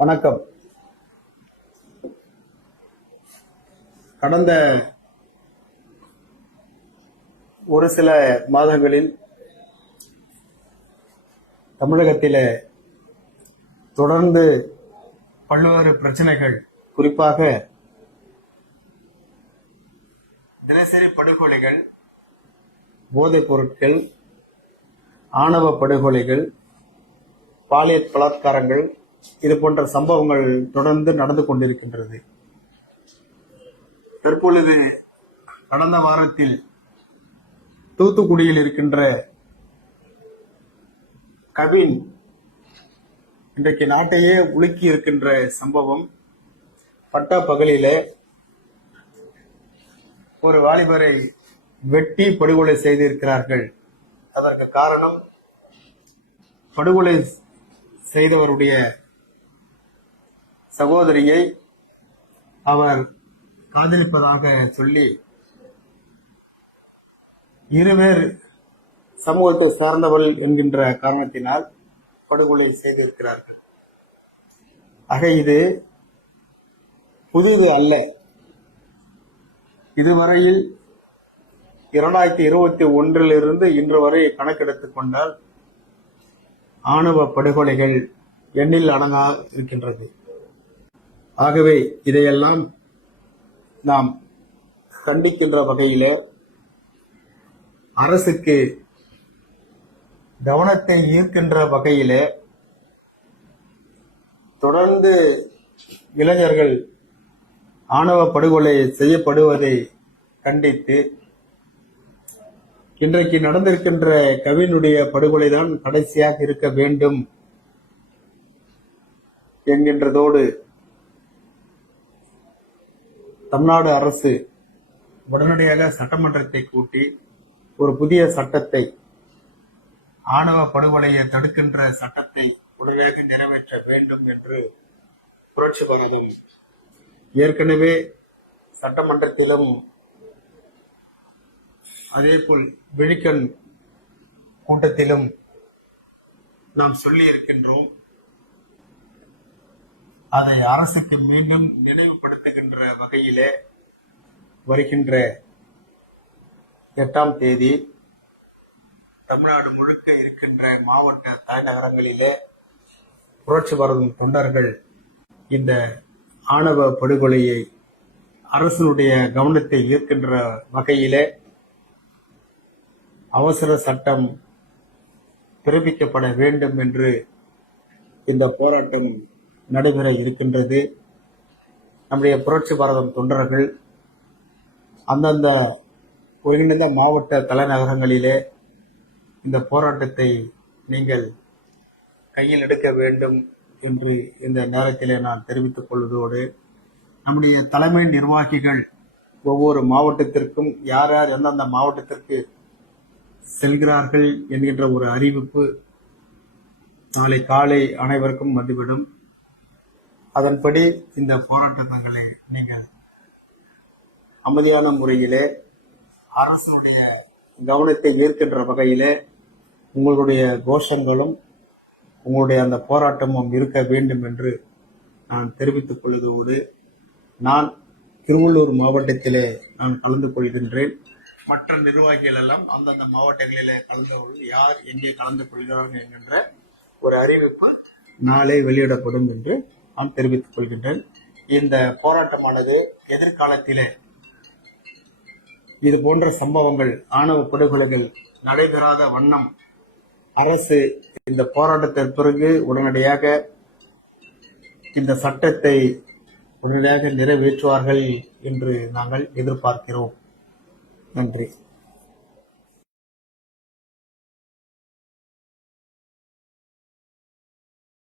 வணக்கம். கடந்த ஒரு சில மாதங்களில் தமிழகத்திலே தொடர்ந்து பல்வேறு பிரச்சனைகள், குறிப்பாக தினசரி படுகொலைகள், போதைப் பொருட்கள், ஆணவ படுகொலைகள், பாலியல் பலாத்காரங்கள், இது போன்ற சம்பவங்கள் தொடர்ந்து நடந்து கொண்டிருக்கின்றது. தற்பொழுது கடந்த வாரத்தில் தூத்துக்குடியில் இருக்கின்ற கவின் இன்றைக்கு நாட்டையே உலுக்கி இருக்கின்ற சம்பவம். பட்ட பகலிலே ஒரு வாலிபரை வெட்டி படுகொலை செய்திருக்கிறார்கள். அதற்கு காரணம், படுகொலை செய்தவருடைய சகோதரியை அவர் காதலிப்பதாக சொல்லி இருவேறு சமூகத்தை சார்ந்தவள் என்கின்ற காரணத்தினால் படுகொலை செய்திருக்கிறார்கள். ஆக இது புதிது அல்ல. இதுவரையில் 2021 இன்று வரை கணக்கெடுத்துக் கொண்டால் ஆணவ படுகொலைகள் எண்ணில் அடங்கா இருக்கின்றது. ஆகவே இதையெல்லாம் நாம் கண்டிக்கின்ற வகையிலே அரசுக்கு கவனத்தை ஈர்க்கின்ற வகையிலே தொடர்ந்து இளைஞர்கள் ஆணவ படுகொலை செய்யப்படுவதை கண்டித்து, இன்றைக்கு நடந்திருக்கின்ற கவினுடைய படுகொலைதான் கடைசியாக இருக்க வேண்டும் என்கின்றதோடு தமிழ்நாடு அரசு உடனடியாக சட்டமன்றத்தை கூட்டி ஒரு புதிய சட்டத்தை, ஆணவ படுகொலையை தடுக்கின்ற சட்டத்தை உடனடியாக நிறைவேற்ற வேண்டும் என்று புரட்சி பாரதம் ஏற்கனவே சட்டமன்றத்திலும் அதேபோல் விழிக்கண் கூட்டத்திலும் நாம் சொல்லி இருக்கின்றோம். அதை அரசுக்கு மீண்டும் நினைவுபடுத்துகின்ற வகையிலே வருகின்ற 8ஆம் தேதி தமிழ்நாடு முழுக்க இருக்கின்ற மாவட்ட தலைநகரங்களிலே புரட்சி பாரதம் தொண்டர்கள் இந்த ஆணவ படுகொலையை அரசினுடைய கவனத்தை ஈர்க்கின்ற வகையிலே அவசர சட்டம் பிறப்பிக்கப்பட வேண்டும் என்று இந்த போராட்டம் நடைபெற இருக்கின்றது. நம்முடைய புரட்சி பாரதம் தொண்டர்கள் அந்தந்த ஒருங்கிணைந்த மாவட்ட தலைநகரங்களிலே இந்த போராட்டத்தை நீங்கள் கையில் எடுக்க வேண்டும் என்று இந்த நேரத்திலே நான் தெரிவித்துக் கொள்வதோடு, நம்முடைய தலைமை நிர்வாகிகள் ஒவ்வொரு மாவட்டத்திற்கும் யார் யார் எந்தெந்த மாவட்டத்திற்கு செல்கிறார்கள் என்கின்ற ஒரு அறிவிப்பு நாளை காலை அனைவருக்கும் வந்துவிடும். அதன்படி இந்த போராட்டங்களை நீங்கள் அமைதியான முறையிலே அரசுடைய கவனத்தை ஈர்க்கின்ற வகையிலே உங்களுடைய கோஷங்களும் உங்களுடைய அந்த போராட்டமும் இருக்க வேண்டும் என்று நான் தெரிவித்துக் கொள்வதோடு, நான் திருவள்ளூர் மாவட்டத்திலே நான் கலந்து கொள்கின்றேன். மற்ற நிர்வாகிகள் எல்லாம் அந்தந்த மாவட்டங்களிலே கலந்து யார் எங்கே கலந்து கொள்கிறார்கள் என்கின்ற ஒரு அறிவிப்பு நாளை வெளியிடப்படும் என்று நான் தெரிவித்துக் கொள்கின்றேன். இந்த போராட்டமானது எதிர்காலத்திலே இது போன்ற சம்பவங்கள், ஆணவ படுகொலைகள் நடைபெறாத வண்ணம் அரசு இந்த போராட்டத்திற்கு பிறகு உடனடியாக இந்த சட்டத்தை உடனடியாக நிறைவேற்றுவார்கள் என்று நாங்கள் எதிர்பார்க்கிறோம். நன்றி.